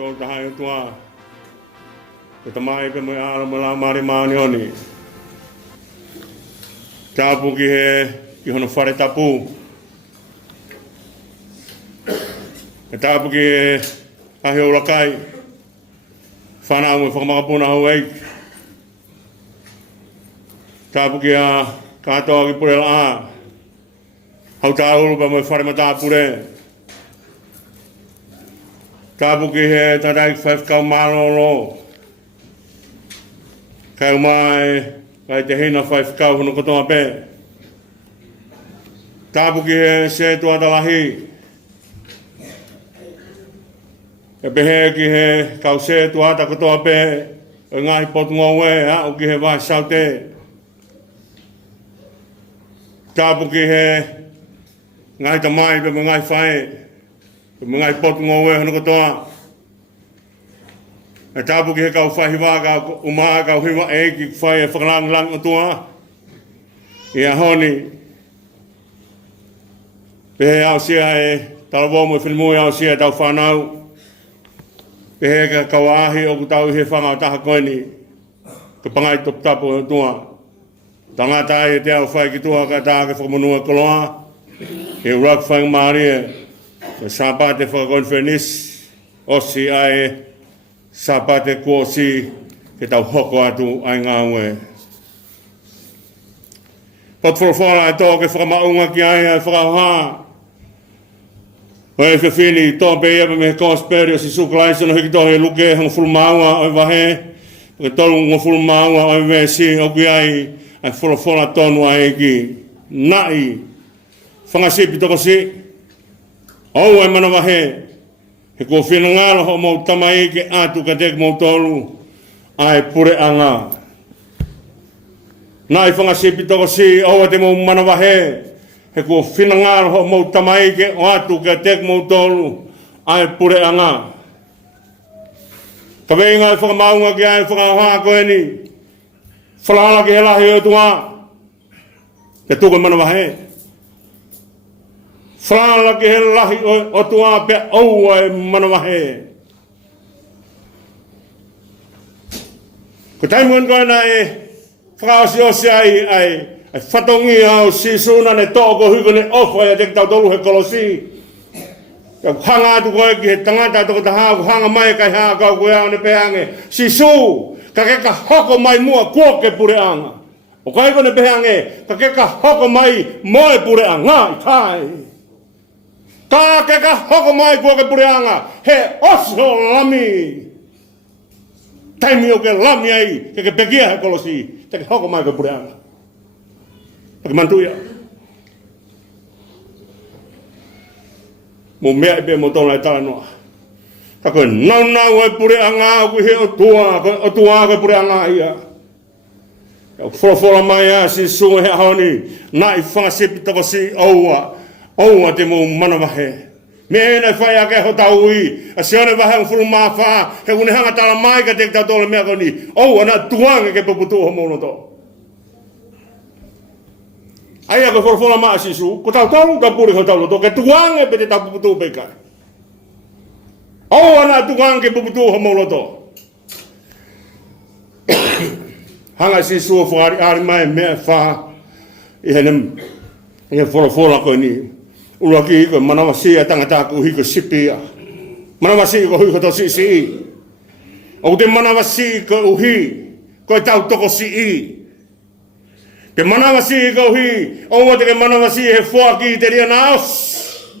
tol tahayo tua. Ketamai pe mo ala mala mari manioni. Tapu ki he hono fare tapu. Tapu ki ahe ulakai. Fana mo whakamakapuna hauei. Tapu ki a katoa ki purela a. Hau tāulu pa mo whare mata pure. Tapu ki he tatai whawkau malolo. Kau mai kai te hina whawkau hono kotoa pe. Tapu ki he se tuatalahi. E pehe ki he kau se tuata kotoa pe. O ngahi potu ngaue o ki he wā saute. Tapu ki he ngahi tamai pe mo ngahi whae. Mga ipotu ngowe hono katoa. E tapu ki he kau whahiwa kau umaa kau hiwa e ki whae e whakalang lang o tua. Ia honi. Pehe au sia e talawomu e whilmui au sia tau whanau. Pehe ka kau ahi o kutau he whangau taha koeni. Ka pangai top tapu o tua. Tangata e te au whae ki tua ka taha ke whakamunua koloa. E urak whaing maaria. Sapate whakakonfernis, osi ai, sapate kuosi, ke tau hoko atu ai ngā ue. Pat whorwhora e tō ke whakamaunga ki ai ai whakauha. Hoi ke whini, tō pe ia me kōsperi o si sukalaisa no hiki tohe luke hong fulmaua oi wahe. Ke tolu ngō fulmaua oi wesi o ki ai, ai whorwhora tonu ai ki. Nai, whangasipi toko si. Au e mana wahe, he kua whina ngāra ho mau tamai ke atu ka tek mau tolu, ai pure anga. Nai whangasipi toko si, au te mau mana wahe, he kua whina ngāra ho mau tamai ke atu ka tek mau tolu, ai pure anga. Ka wei ngai whakamaunga ki ai whakauha koe ni, whalala ki he lahi o tua, ke tuka mana wahe. Whalala ki he lahi o tua pe au ai manawahe. Ko taimuan koe na e whakaosi osi ai whatongi au si suna ne tōko huko ne ofa ya tek tau tolu he kolosi. Ka hanga atu koe ki he tangata toko taha ku hanga mai kai haa kau koe au ne pehange. Si su ka keka hoko mai mua kuoke pure anga. O kai ko ne pehange ka keka hoko mai moe pure anga i tai. Tā ke ka hoko mai kua ke pureanga, he oso lami. Taimi o ke lami ai, ke pekia he kolosi, te ke hoko mai ke pureanga. Ke mantuia. Mo mea ipe mo tona e tala noa. Ka koe nau e pureanga, ku he o tua ke pureanga ia. Ka whorofora mai a si sunga he ahoni, na i whangasipi tako si aua. Oua te mou manawahe. Me ena whai ake ho tau ui. A sione wahe ang fulu maa wha. He une hanga tala mai ka tek tau tole mea koni. Oua na tuanga ke puputu ho mono to. Ai ako whorofona maa sisu. Ko tau tau ka puri ho tau to. Ke tuanga pe te tau puputu peka. Oua na tuanga ke puputu ho mono to. Hanga sisu o whari ari mai mea wha. Ihe nem. Ihe whorofona koe ni. Ura ki hiko manawa sia tangata ku hiko sipia. Manawa si ko hiko to si. O te manawa si ko uhi. Ko tau toko si. Ke manawa si ko uhi. O te ke manawa si he fuaki te ria naos.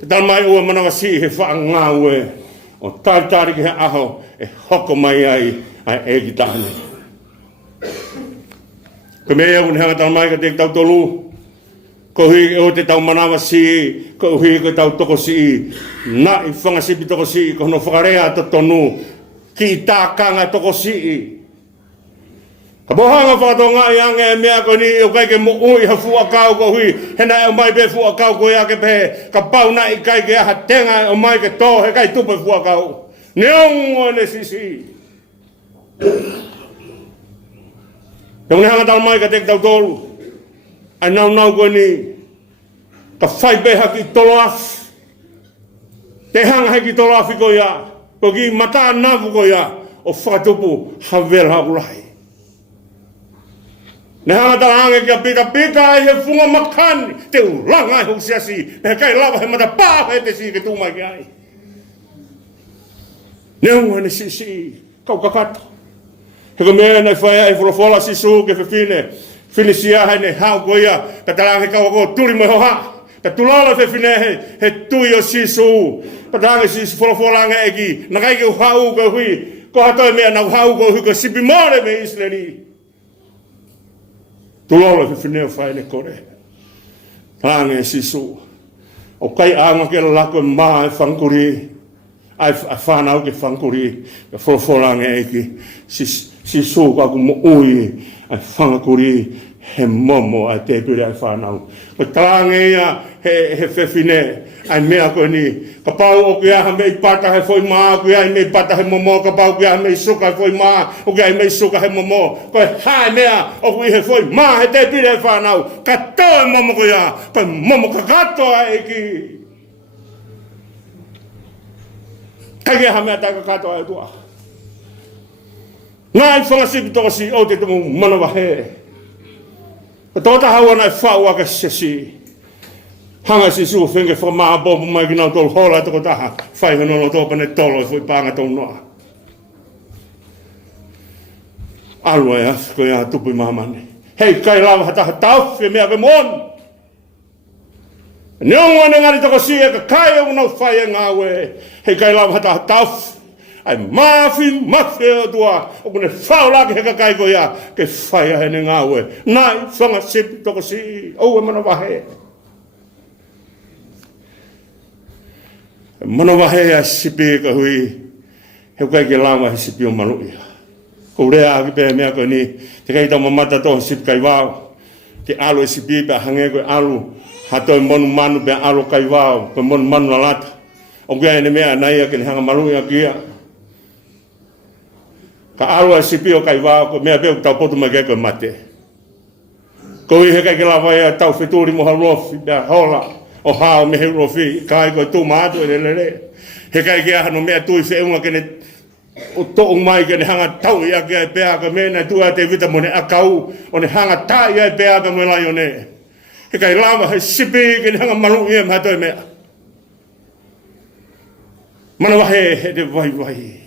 Te talmai ua manawa si he wha ngā ue. O tātari ki he aho e hoko mai ai e ki tāne. Ke mea un hanga talmai ka te tau tolu. Ko hui o te tau manawa si, ko hui ko tau toko si, na i whangasipi toko si, ko hono whakarea to tonu, ki i tākanga toko si. Ka pohanga whakatonga i ange e mea ko ni, o kaike mo ui ha fuakau ko hui, hena e o mai pe fuakau ko i ake pehe, ka pau na i kaike aha tenga o mai ke tō, he kai tupe fuakau. Neongo ne sisi. Te unehanga tala mai ka tek tau tolu. Ai nau koe ni, ka whai beha ki tolo afi. Te hanga heki tolo afi ko ia. Ko ki mata nafu ko ia o whakatupu hawela ulai. Ne hanga talange kia pika e he funga makani te ulanga e husiasi. Ne kai lava he mata pāpa e te si ke tūma ki ai. Ne unga ne si kau kakato. He ko mea nei whaia e wholofola si su ke whiwhine. Whine sia hei ne hau ko ia. Ka talange kau ako turi mo hoha. Ka tulala whiwhine he tui o si su. Ka talange si wholofola nga eki. Na kai ke uhau ko hui. Ko hatoi mea na uhau ko hui ko sipi more me Israeli. Tulala whiwhine o whaine kore. Talange si su. O kai anga ke lako maa e whankuri. Ai whanau ke whankuri. Ka wholofola nga eki. Si su ka ku mo ui. Ai whangakuri he momo a te pire ai whanau. Ko talange ia he whiwhine. Ai mea koe ni. Ka pau o kia ha mei pata he foi maa. O kia mei pata he momo. Ka pau kia mei suka he foi maa. O kia mei suka he momo. Koe hae mea o kui he foi maa he te pire ai whanau. Ka toe momo ko ia. Koe momo ka katoa eki. Kai kia ha mea tai ka katoa e tua. Ngai whangasipi tokosi o te tumu manawa he. Ka tōta haua nai whaua ka sesi. Hanga si su whenge whamaa bobu mai ki nau tolu hola toko taha. Whai hanono tōpane tolo e fui pānga tōu noa. Alua e asko ia tupi mahamane. Hei kai lawa hataha tauwhi mea ke mon. Neongo ane ngari tokosi e ka kai au nau whai e ngā we. Hei kai lawa hataha tauwhi. Ai mafi o tua o kune whaolaki heka kai ko ia ke whaia hene ngāwe. Nai whanga sipi toko si au e mana wahe. Mana wahe a sipi ka hui he kai ke lama he sipi o manu ia. Ko rea aki pēr mea ko ni te kai tau mamata toha sipi kai wāo. Ke alu e sipi pēr hange ko alu hato e monu manu pēr alu kai wāo pēr monu manu alata. O kia ene mea nai ake ni hanga manu ia kia. Ka alu a sipi o kai wā, ko mea pēu tau potu mai keko mate. Ko i he kai ke la vai a tau wheturi moha rofi, mea hola, o hao me he rofi, ka ai koe tū mātu e lelele. He kai ke ahano mea tui whiunga kene, o to'u mai kene hanga tau i ake ai pēa, ka mea nai tua te vita mo ne akau, o ne hanga tai ai pēa ka mo lai o ne. He kai lama he sipi kene hanga maru i e mato e mea. Mana wahe he te vai.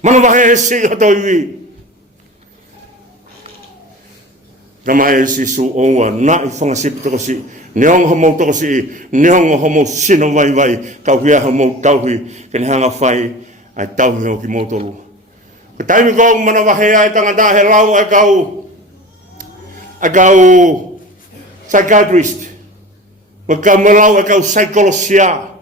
Mana wahe he si hato iwi. Rama e si su oua na i whangasipi toko si. Neongo homo toko si. Neongo homo sino vai. Kau hia homo tauhi. Kene hanga whai. Ai tauhi o ki motolu. Ko taimi kou mana wahe ai tangata he lau ai kau psychiatrist. Ko kau malau ai kau psychologia.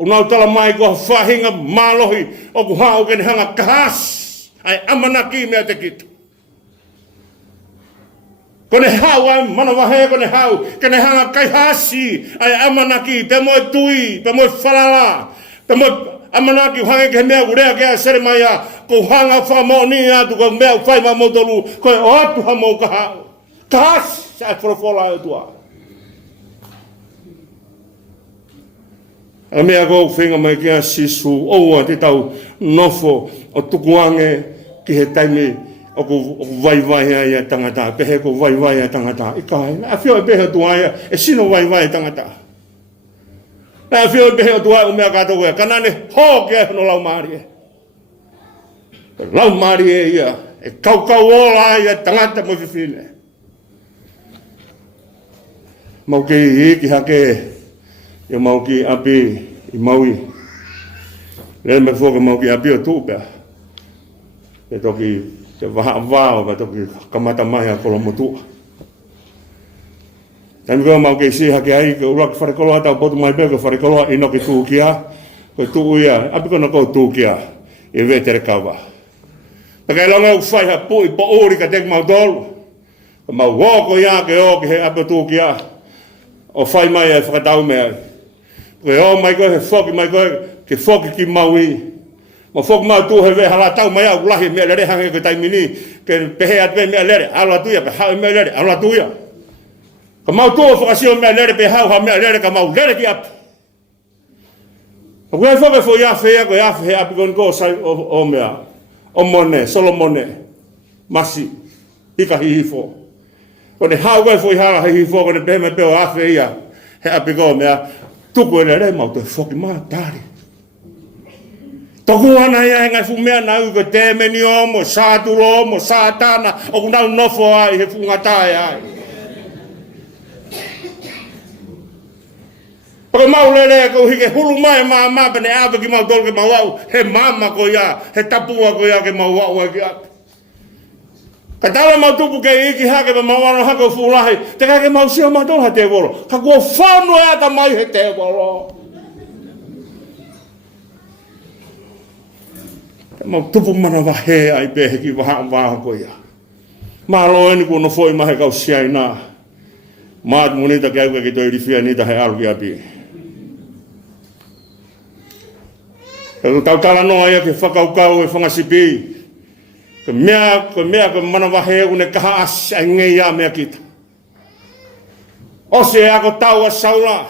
O nau tala mai kua whahinga mālohi o ku hao kene hanga kahas. Ai amanaki mea te kitu. Kone hao ai mana wahe kone hao. Kene hanga kaihasi. Ai amanaki pe moe tui. Pe moe whalala. Pe moe amanaki hange ke mea urea kea sere mai a. Ko hanga whamoni atu ko mea whai ma motolu. Koe o atu hamo ka hao. Kahas. Ai wholofola e tua. A mea kou whenga mai kia sisu oua te tau nofo o tukuange ki he taimi o ku vai aia tangata, pehe ko vai aia tangata. I kai, a whio e pehe o tuaia, e sino vai tangata. A whio e pehe o tuaia o mea kato koea, kanane ho kia hono lau maari e. Lau maari e ia, e kau ola ia tangata mo whiwhine. Mau ki hiki hake, ia mau ki api i maui. Lele me fuoka mau ki api o tūpea. E toki te waha wāo ka toki kamata mai a kolomotua. Taimi koe mau ki si hake ai, ke uraki wharekoloa tau potu mai pēko wharekoloa ino ki tūkia. Koe tuu ia, api kona kou tūkia, i vetere kawa. Paka ilanga u whaiha pui po uri ka tek mau tolu. Ka mau woko ia ke o ki he api o tūkia. O whai mai e whakatau mea. Koe o mai koe he whoki mai koe ke whoki ki maui. Ma whoki mau tū he wehala tau mai au lahi mea lere hange koe taimini. Ke pehe atwe mea lere, alo atuia, pe hau mea lere, alo atuia. Ka mau tū o whakasio mea lere, pe hau ha mea lere, ka mau lere ki api. Ko ai foka fo ya fe ko ya fe api kon ko sai o mea. O mone, solo mone. Masi. Ika hi fo. Ko ne hau ko fo ha hi fo ko ne pe me pe o afe ia. He api ko mea. Tuku ele re mau te foki ma tari. Toku ana ia ngai fu mea na u ko te meni o mo sa tu lo mo sa tana o kuna no fo ai he fu ngata ai. Paka mau lele ko hike hulu mai ma pene ave ki mau tol ke mau au he mama ko ia he tapua ko ia ke mau au ki ap. Ka tala mau tupu ke iki hake pe mau ano hako fulahi te ka ke mau sio mau tol ha te volo ka kua whanu e ata mai he te volo. Ka mau tupu mana wahe ai pe heki waha ko ia. Ma lo eni kuno foi mahe kau siai na. Maat munita ke au ke toi rifia nita he alu ki api. Kalau tau tala noa ia ke whakaukau e whangasipi. Ke mea ke mana wahe une kaha as ai ngei a mea kita. Ose ako tau a saula.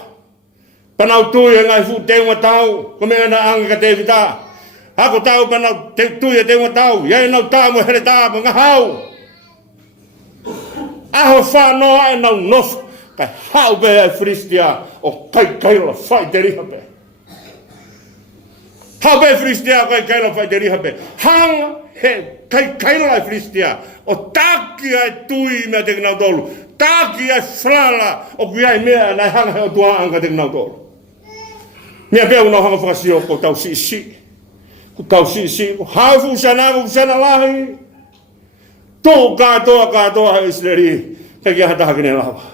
Panau tui e ngai fu teunga tau. Ko mea na anga ka te vita. Ako tau panau tui e teunga tau. Iai nau tau mo here tau mo ngahau. Aho whanoa e nau nof. Kai hau be ai fristia o kai kaila whai te riha be. Hau be fristia kai kaila whai te riha be. Hanga he kai kaila fristia o taki ai tui mea te kinau tolu. Taki ai frala o kuiai mea nai hanga he o tua anga te kinau tolu. Mea bea unau hanga whakasio ko tau si. Ko tau si. Ko hau fusana lahi. Tō katoa he isleri. Kai kia hata hakine lawa.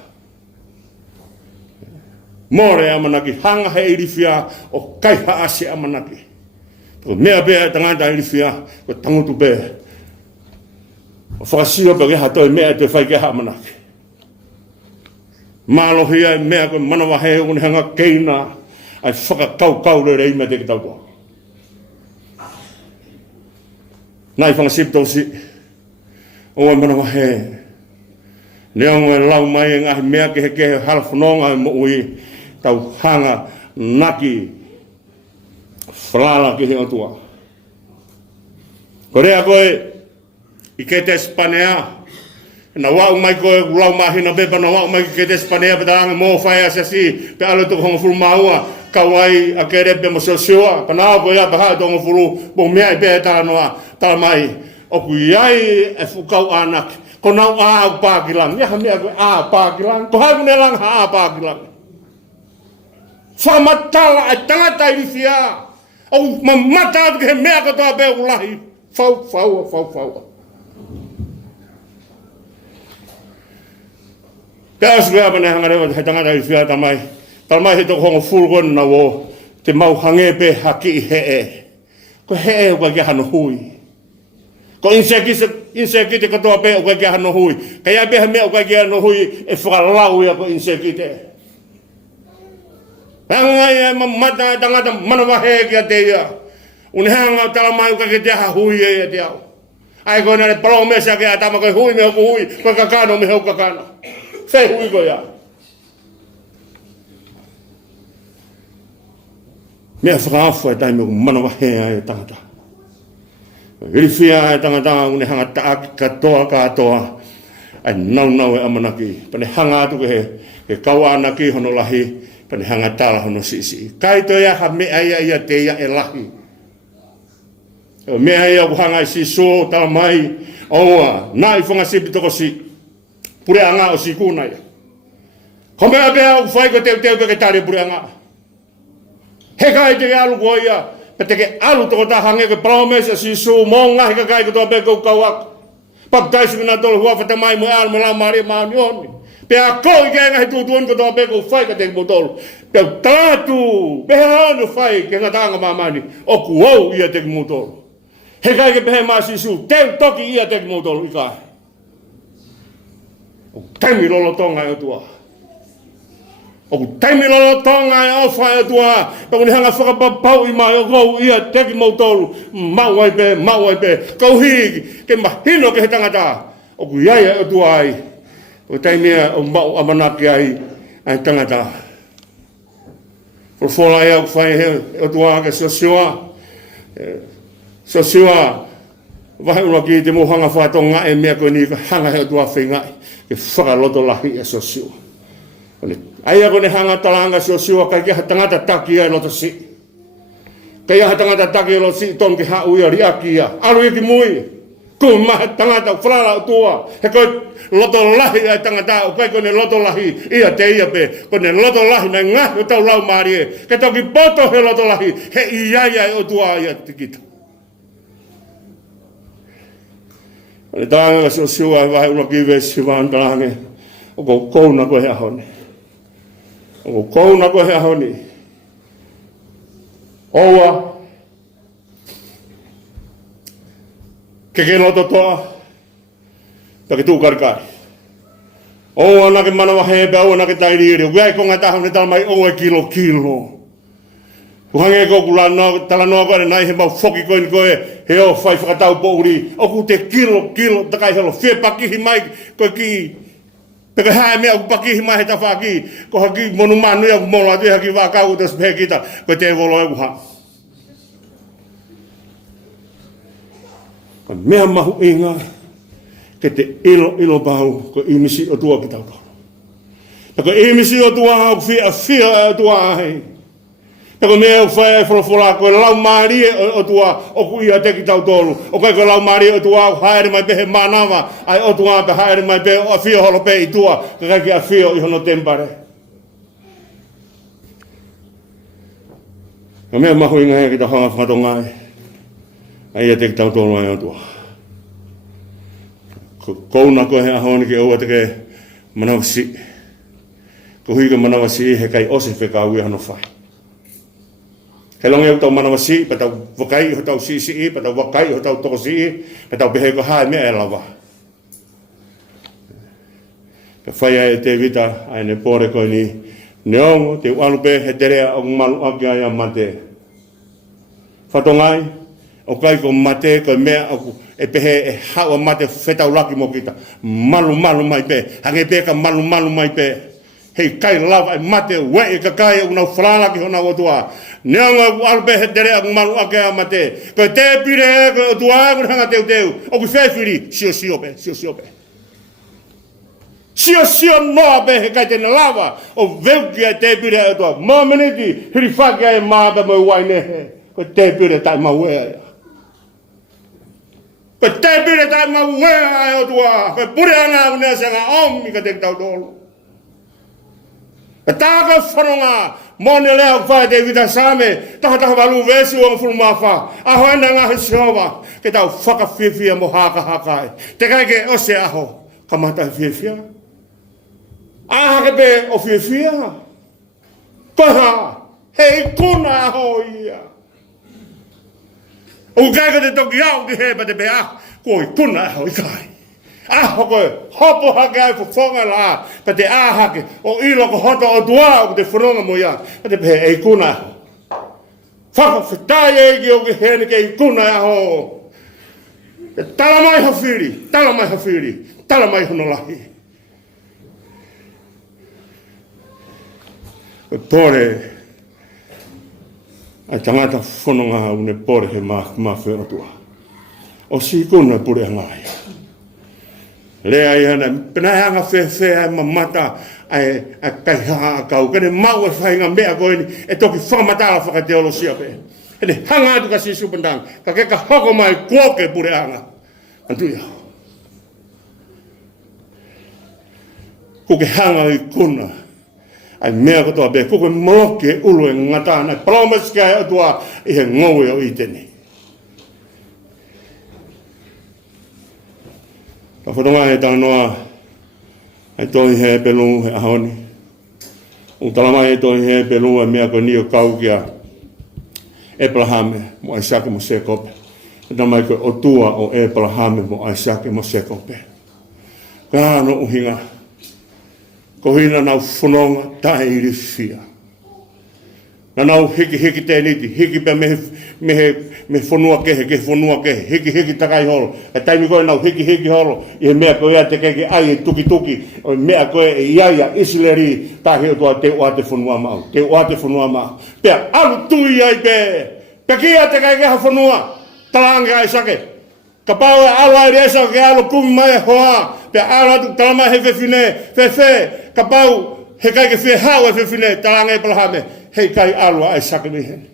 More amanaki hanga he irifia o kai haasi amanaki. Ko mea bea tangata irifia ko tangutu bea. O whakasio pe ke hatoi mea te whai ke amanaki. Malohia e mea ko manawa he un hanga keina ai whakakau re ima te ki tau toa. Nai whangasip tausi o manawa he. Leongo e lau mai e ngahi mea ke he halawhanonga e mo ui tau hanga naki whalala ki he otua. Ko rea koe i ke te Spanea na wau mai koe lau mahi na bepa na wau mai ki ke te Spanea pe taanga mō whai asasi pe alo tuku honga fulu maua kawai a ke repe mo siosioa pa nao koe ia pa hae tonga fulu po mea i pe tala noa tala mai o ku iai e fukau anaki. Ko nau a pākilang, ia mea koe a pākilang, ko hai kune lang a pākilang. Whamatala ai tangata i whia, o mamata atu ke he mea katoa pēu lahi, whau. Pea asu pēa pane hanga rewa he tangata i whia tamai he toko hongo fulgona na wo, te mau hange pe haki i he e. Ko he e kwa kia hano hui. Ko insekite katoa pe o kai kia hano hui. Kai ai peha mea o kai kia hano hui e whakalau ia ko insekite. Hanga ia mamata e tangata manawahe kia te ia. Uni hanga tala mai o kai kia te ha hui e ia te au. Ai koe nare palo mesa kia atama koe hui me hoku hui. Koe kakano me hoku kakano. Se hui ko ia. Mea whakaafu e taime o manawahe e tangata. Irifia e tangata une hanga taaki katoa ai nau e amanaki pane hanga atu ke he kaua anaki hono lahi pane hanga tala hono sisi kaito ia ha mea ia te ia e lahi mea ia ku hanga i siso tala mai oua nai whangasipi toko si pure anga o si kuna ia ko mea bea u whai ko teu peke tari pure anga he kai te alu ko ia Peteke alu toko ta hange ke promesa si su mo ngahi ka kai ko to pe ko kawak. Pak dai su na tol hua fata mai mo al mo la mari ma ni on. Pe a ko ke ngahi tu tuon ko to pe ko fai ka te mo tol. Pe tatu pe ha no fai ke nga tanga ma mani. O ku o ia te mo tol. He kai ke pe ma si su te toki ia te mo tol i kai. O taimi lolo tonga e tua. O taimi lolo tonga e ofa e tua. Pako ni hanga whakapapau i mai o kou ia teki mautolu. Mau ai pe. Kau hi ke mahino ke he tangata. O ku iai e tua ai. O taimi o mau amanaki ai tangata. Fola e au fai he o tua ke sosua. Sosua vai una ki te mohanga whatonga e mea koe ni hanga he o tua whenga ke whakaloto lahi e sosua. Aia kone hanga talanga sosua kai kia tangata taki e loto si. Kai aha tangata taki e loto si ton ke hau ia riakia. Alu iki mui. Ko maha tangata whalala o tua. He koe loto lahi ai tangata o kai kone loto lahi ia te ia pe. Kone loto lahi na ngahi o tau lau maari e. Ke tau ki poto he loto lahi he iaia o tua ia tikita. Kone tanga so siwa vai una ki vesi vaan talange. O ko kouna ko he ahone. O kouna ko he ahone. Oua. Ke loto toa. Pake tū karikari. O ana ke manawa hepe au ana ke tairi iri. Uai ko ngata hau ne tala mai o e kilo. Kuhange ko kula no tala no ko nai he mau foki ko ni koe he o fai whakatau po uri. O ku te kilo takai helo fie pakihi mai ko ki peke hae mea ku pakihi mai he ta whaki. Ko haki monu manu ia ku mola tu haki wākau te spehe kita. Ko te volo e kuha. Ko mea mahu inga. Ke te ilo bahu ko imisi o tua ki tau tau. Ko imisi o tua hau fia o tua ahi. Ko mea o whae wholofola ko lau maari o tua o ku ia te ki tau tolu. O kai ko lau maari o tua o haere mai pehe manawa. Ai o tua pe haere mai pehe o fia holo pe i tua. Ka kai ki a fia o ihono tempare. Ko mea mahu inga he ki tau hanga whakatonga e. Ai ia te ki tau tolu ai o tua. Kouna ko he ahoni ke ua te ke manawa si. Ko hui ke manawa si he kai ose wheka ui hano whai. He longe o tau manawa si, pa tau wakai ho tau si si, pa tau wakai ho tau toko si, pa tau pehe ko hae mea e lawa. Ka whai e te vita, ai ne pore koe ni, neongo te ualupe he terea o malu aki ai a mate. Whatongai, o kai ko mate koe mea aku, e pehe e hau mate whetau laki mo kita. Malu mai pe. Hange pe ka malu mai pe. Hei kai lava e mate we e ka kai una whalalaki hona o tua. Neonga alpe he tere aku malu ake a mate. Ko te pire ko o tua aku hanga teu. O ku whewhiri. Sio pe. Sio noa pe he kai tene lava. O veuki e te pire o tua. Mameniki hiri whaki e maaba mo wainehe. Ko te pire tai mawea ya. Ko te pire tai mawea o tua. Ko pure ana aku nea senga omi ka te tau tolu. Taka whanonga, mone leo whae te vita same, taha walu vesi o ngafulumawha, aho enda ngahi sihowa, ke tau whakawhiwhia mo haka e. Te kai ke ose aho, ka mata whiwhia. Aha ke pe o whiwhia. Koha, hei kuna aho ia. O kai ka te toki au ki hepa te pe ah, koi kuna aho i kai. Aho koe, hopo hake ai whonga la, pa te ahake, o ilo ko hoto o dua o te whanonga mo ia, pa te pehe ei kuna aho. Whaka whitai eiki o ki hene ke i kuna aho. Tala mai hawhiri, tala mai hono lahi. Ko pore, ai tangata whanonga au ne pore he mawhera tua. O si kuna pure ngai. Lea i hana, penai hanga whewhea mamata ai kai haa kau. Kene mau e whainga mea koe ni, e toki whamatala whakateolosia pe. Hene hanga atu ka sisu pandang, ka keka hoko mai kuoke pure hanga. Antuia. Kuke hanga i kuna, ai mea kotoa pe, kuke moloki e ulu e ngatana, palomaskia e atua i he ngowe o iteni. Ka whanonga he tanoa, ai toi he pelu he ahoni. O talamai he toi he pelu e mea ko ni o kau kia Eplahame mo Aisake mo Sekope. E tamai ko o tua o Eplahame mo Aisake mo Sekope. Ka no uhinga. Ko hina na whanonga tae iri fia. Na nau hiki te niti, hiki pe me whanua ke whanua kehe, hiki takai holo. E taimi koe nau hiki holo, i he mea koe ia te keke ai e tuki, o mea koe e iaia isileri, tahi o toa te oa te whanua mau, Pea alu tui ai pe kia te keke ha whanua, talange ai sake. Ka pau e alu ai resa ke alu kumi mai hoa, pe alu atu talama he fe, ka pau he keke whi hau e whewhine, talange e palahame, hei kai alua ai sake mihen.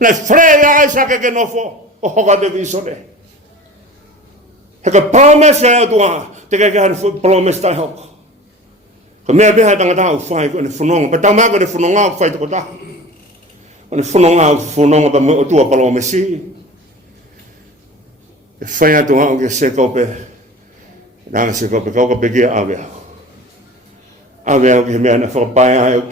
Nei freia ai sake ke nofo, o hoka te visone. He ka promise e atua, te keke hana promise tai hoko. Ka mea beha tangata au whai ko ne whanonga, pa tau mea ko ne whanonga au whai toko taha. O ne whanonga pa me o tua promise. E whai atu au ke se kope, nanga se kope, kauka pekia awe au. Awe au ke mea na whakapaia ai au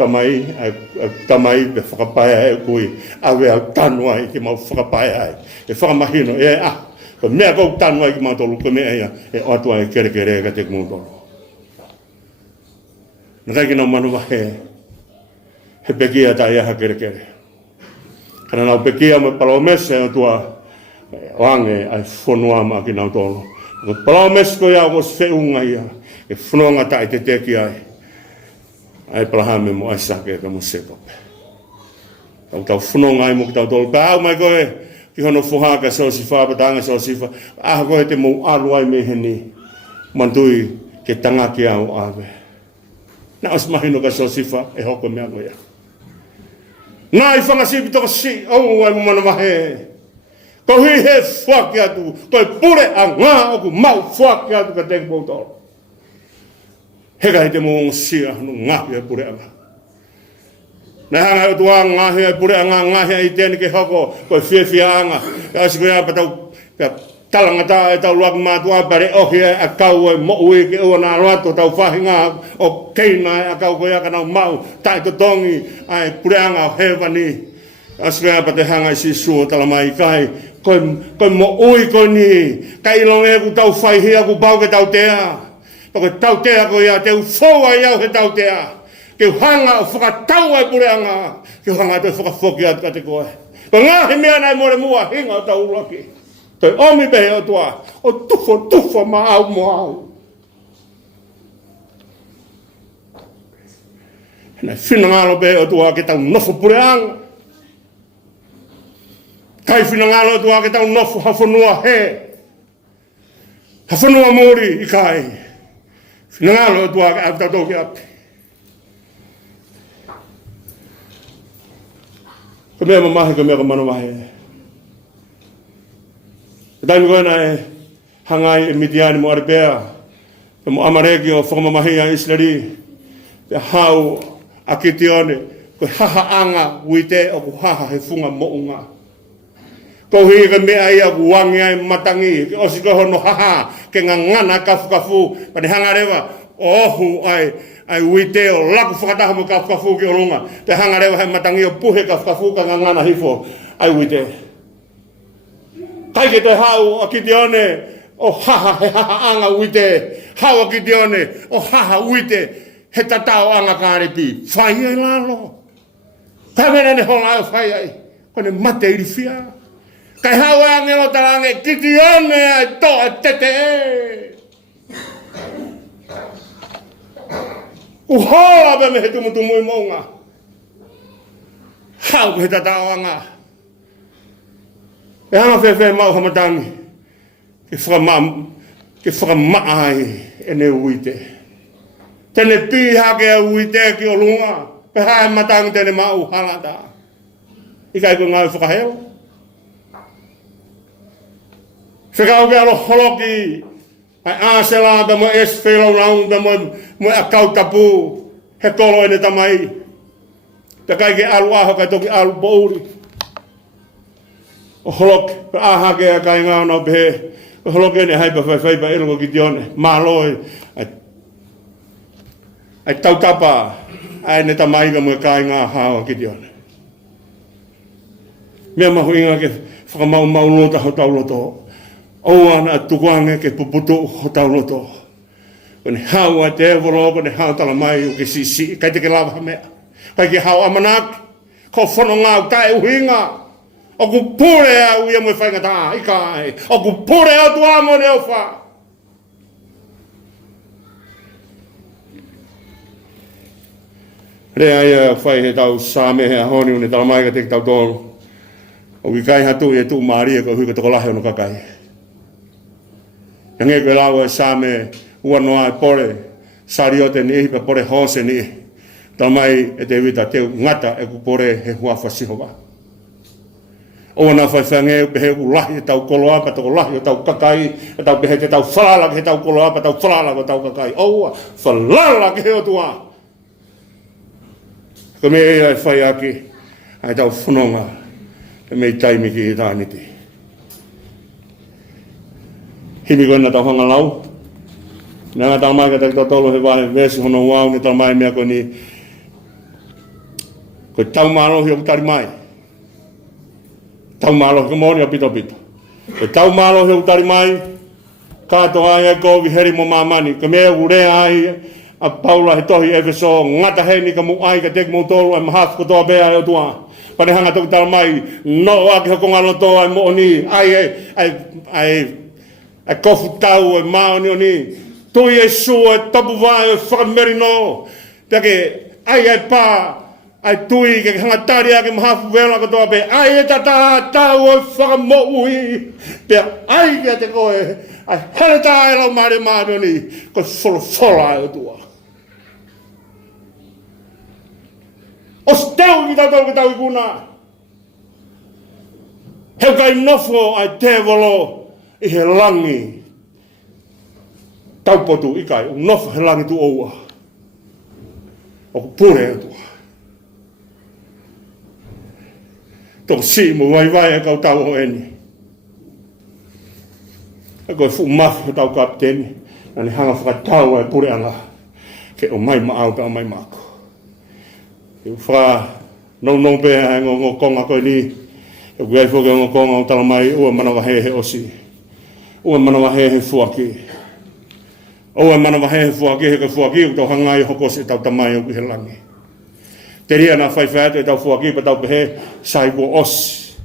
tamai pe whakapaia ai au kui. Awe au tanua ai ke mau whakapaia ai. E whakamahino, ko mea kou tanua ai ke mau tolu, ko mea ia, e oatua e kere ka te kumau tolu. Na kai ki nau manu mahe, he pekia tai aha kere. Kana nau pekia me palomese o tua wange ai whanua ma ki nau tolu. Ko palomese ko ia o se unga ia, e whanonga tai te teki ai. Ai palahame mo ai sake ka mo sekope. Tau whanonga ai mo ki tau tolu. Pau mai koe, ki hono whuhaka so si whapatanga so si wha. Koe te mo alu ai meheni, mantui ke tangaki au awe. Na os mahino ka so si wha, e hoko mea koe. Nā i whangasipi toka si, au ai mo mana mahe. Ko hui he whaki atu, koe pure a ngā oku mau whaki atu ka teki pautoro. Heka he te mo sia no ngahi e pure anga. Na hanga o tua ngahi e pure anga, ngahi e tēni ke hoko, koe whiawhia anga. Ka asi koe apa tau, talangata e tau luak mātua pare ohi e a kau e mo ui ke ua nā roato tau whahinga o keina e a kau koe aka nau mau, tai to tongi, ai pure anga o hewani. Asi koe apa te hanga i si sua talamai kai, koe mo ui koe ni, kai ilong e ku tau whaihia ku pau ke tau tea. Pako tau tea ko ia, te ufoa iau he tau tea. Ke hanga o whakatau ai pure anga. Ke hanga te whakafoki atu te koe. Ko ngā he mea nai more mua hinga o tau uraki. Toi omi behe o tua. O tufo ma au mo au. Nai whina ngalo behe o tua ke tau nofo pure anga. Kai whina ngalo o tua ke tau nofo hawhanua he. Hawhanua mori i kai. Ngalo tua ka ata to ki api. Ko mea mamahi ko mea ko manu mahi. Taimi koe na e hangai e Midiani mo aripea. Ko mo amareki o whakamamahi a Israeli. Pe hau a kitione. Ko haha anga uite o ku haha he funga mo unga. Ko hui ka mea ia ku wangi ai matangi. Ke osi ko hono haha. Ke ngana kafu. Pane hangarewa. Ohu ai uite o laku whakataha mo kafu ki o runga. Te hangarewa hai matangi o puhe kafu ka ngana hifo. Ai uite. Kai ke te hau a kitione. O haha he haha anga uite. Hau a kitione. O haha uite. He tatao anga kārepi. Whai ai lalo. Kai mene ne honga au whai ai. Kone mate iri whia. Kai hau a ngelo talange kitione ai toa tete e. Uhoa pe me he tumutumu i maunga. Hau he tatao anga. E hanga whewhe mau hamatangi. Ke whakamaa ai e ne uite. Tene piha ke a uite ki o lunga. Pe hae matangi tene mau halata. Ikai ko ngai whakaheo. Whikau ke alo holoki. Ai āsela pe mo eswhelo raung pe mo akau tapu. He kolo ene tamai. Pe kai ke alu aho kai toki alu pouri. O holoki. Pe aha ke a kai ngau nau pehe. O holoki ene haipa whaipa ilungo ki tione. Māloi. Ai tautapa. Ai ne tamai ka mo kai ngā hawa ki tione. Mea mahu inga ke whakamau maulota ho tauloto. Oa na tukuange ke puputu ho tauloto. Kone hau a te evolo, kone hau tala mai o ke sisi. Kai te ke lawa mea. Kai ki hao amanaki. Ko whono ngau tae uhinga. O ku pure au ia mwe whaingata i kai. O ku pure au tu amo ne au wha. Rea ia whai he tau sāme hea honi une tala mai ka te tau tōru. O ki kai hatu e tu maari ko hui ka toko lahe ono kakai. Ia nge koe lau e sāme ua noa e pore. Sari o te ni pa pore hose ni. Tala mai e te wita teu ngata e ku pore he hua whasiho wa. O na whai whange pehe ku lahi e tau koloa pa toko lahi e tau kakai. E tau pehe te tau whalala ke he tau koloa pa tau whalala ko tau kakai. Oua, whalala ke he o tua. Ko me e ai whai aki, ai tau whanonga, e mei taimi ki e tāniti. Himi koe na tau hanga lau, nā ngā tau mai ka tau tolo he wahe vesi hono wau, ni tau mai mea ko ni, ko tau mālohi o tari mai. Tau mālohi ka mōri a pito pito. Ko tau mālohi o tari mai, kāto ai e kōwi heri mo māmani, ka mea urea ai, a Paula he tohi Efeso ngata he ni ka mu ai ka tek mo tolu ai mahaf ko toa bea e tua. Pane hanga toki tala mai no aki hoko ngalo toa ai mo ni ai kofu tau ai mao ni oni. Tui e sua e tapu vai e whakameri no. Peke ai pa ai tui ke hanga tari ake mahaf vela ko toa bea. Ai e tata tau e whakamo ui. Pea ai ke te koe ai hele ta e lau mare mare ni ko fola e tua. O steu ki tau ki tau i kuna. Heu kai nofo ai te volo i he langi. Taupotu i kai, o nofo he langi tu oua. O ku pure e tua. Toko si mo vai e kau tau o eni. E koe fu mafi tau kapteni. Nani hanga whakatau ai pure anga. Ke o mai maau pe o mai mako. Eu fa não pe ngo konga ko ni eu gai fo ngo konga o tala mai o mana wa he osi o mana wa he fuaki o mana wa he fuaki he ko fuaki to hanga i hoko se tau tamai o helangi teria na fai fa te tau fuaki pa tau pe sai ko os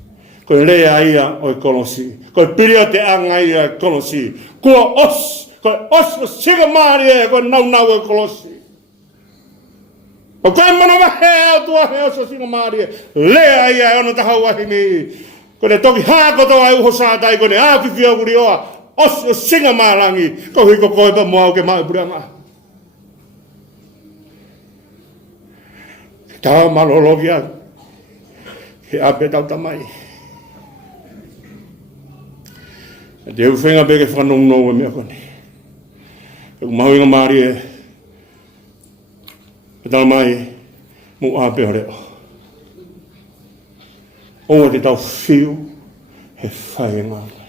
ko le ai o kolosi ko piria te anga i kolosi ko os siga mari ko nau o kolosi. O kai mana wa he tua he o so singa maria. Lea ia ona taha wahi ni. Ko ne toki hako toa uho sātai ko ne āwhiwhi au kuri oa. O singa marangi. Ko hui ko koe pa mua o ke mai puranga. Tau malologia. He ape tau tamai. Te u whenga peke whanong no e mea koni. Ko mahuinga maria. Tala mai mu ape o reo. O te tau whiu he whai ngāna.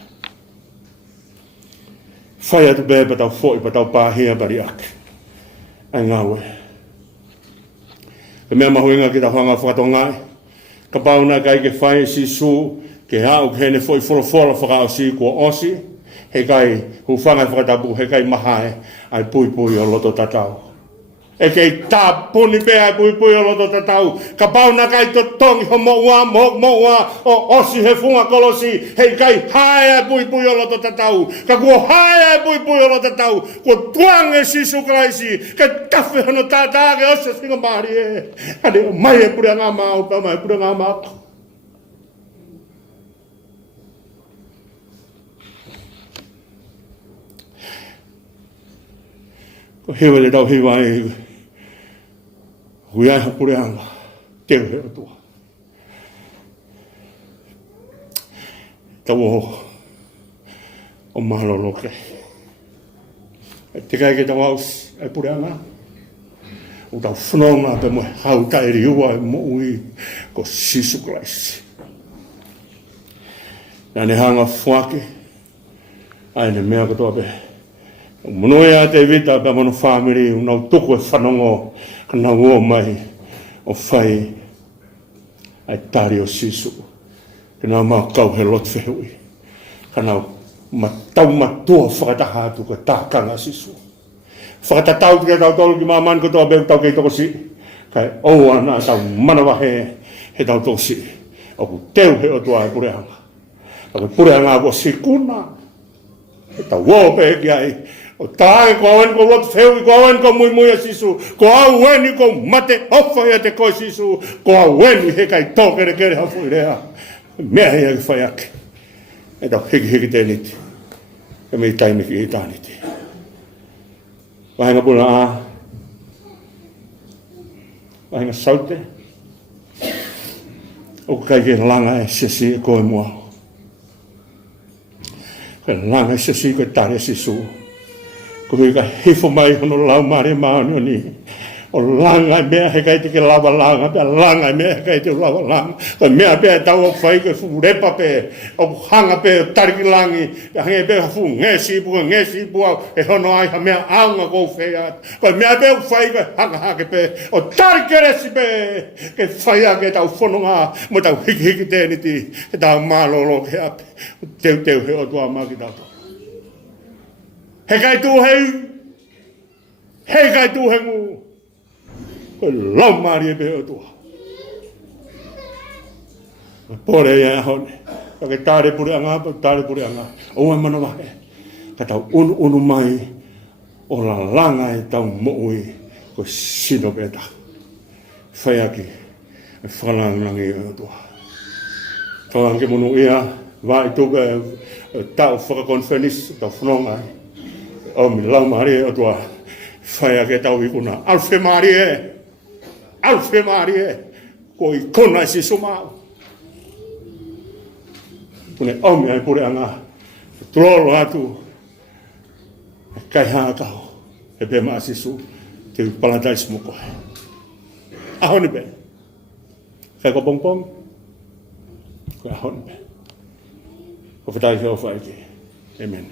Whai atu bēpa tau whoi pa tau pāhia bari ake. Ai ngāwe. Ke mea mahuinga ki ta hanga whakatongai. Ka pauna kai ke whai si su ke hau ke hene whoi whora whakao si kua osi. He kai hu whangai whakatapu he kai mahai ai pui o loto tatau. E kei tā puni pēa pui o loto tatau. Ka pauna kai to tongi ho mo ua o osi he funga kolosi. Hei kai hae pui o loto tatau. Ka kua hae pui o loto tatau. Kua tuange sisu kraisi. Ka tawhi hono tātāke osa singa maari e. Kane o mai e pura ngā māu, pa mai e pura ngā māu. Ko hewa le tau hewa e. Hui ai hapure anga, teo he atua. Tau o mahalolo ke. E te kai ke tau aus, e pure anga. O tau whanonga pe mo hau tairi ua e mo ui ko sisu klaisi. Nane hanga whake, ai ne mea katoa pe. Monoia te vita pe mono whamiri, unau tuku e whanongo, kana ua mai o whai ai tari o sisu. Kana mau kau he lot whehui. Kana matau matua whakataha atu ka tākanga sisu. Whakatatau tika tau tolu ki māman ko toa beu tau kei toko si. Kai o ana tau manawa he tau tosi. O ku teu he o tua e pureanga. O pureanga ko sikuna. E tau wope ki ai. O tae ko awen ko lot feu ko awen ko mui sisu. Ko awen ko mate ofa ia te ko sisu. Ko awen he kai tokere kere hafu rea. Mea hea ki whai ake. E tau hiki tēniti. E mei taimi ki i tāniti. Wahenga puna a. Wahenga saute. O kai ke langa e sesi e koe mua. Ke langa e sesi koe tare sisu. Ko hui ka hifo mai hono lau mare maano ni. O langa mea he kai te ke lava langa. Pea langa mea he kai te lava langa. Ko mea pea tau o whai ke furepa pe. O hanga pe o tariki langi. Pea hange pe hafu ngesi pua. E hono ai ha mea aunga kou whea. Ko mea pe o whai ke hanga hake pe. O tariki resi pe. Ke whai ake tau whanonga. Mo tau hiki tēniti. Ke tau mālolo ke ape. Teu he o tua maki tau. He kai tu hei. He kai tu he ngu. Ko lau mari e pe o tua. Pore ia hone. Ka ke tāre pure anga. O e mana wahe. Ka tau unu mai. O la langa e tau moui. Ko sino pe ta. Whai aki. E whalangangi e o tua. Tau anke munu ia. Vai tuka tau whakakonfenis. Tau whanonga. O mi lau mari e o tua. Whai aki e tau ikuna. Alfe mari e. Alfe Marie, ko i kona si sumau. Pune omi ai pure anga, trolo atu, kai hākau, e pe maa sisu, te palatais muko. Ahoni pe. Kai ko pong, ko ahoni pe. Ko whatai whio whaiti. Amen.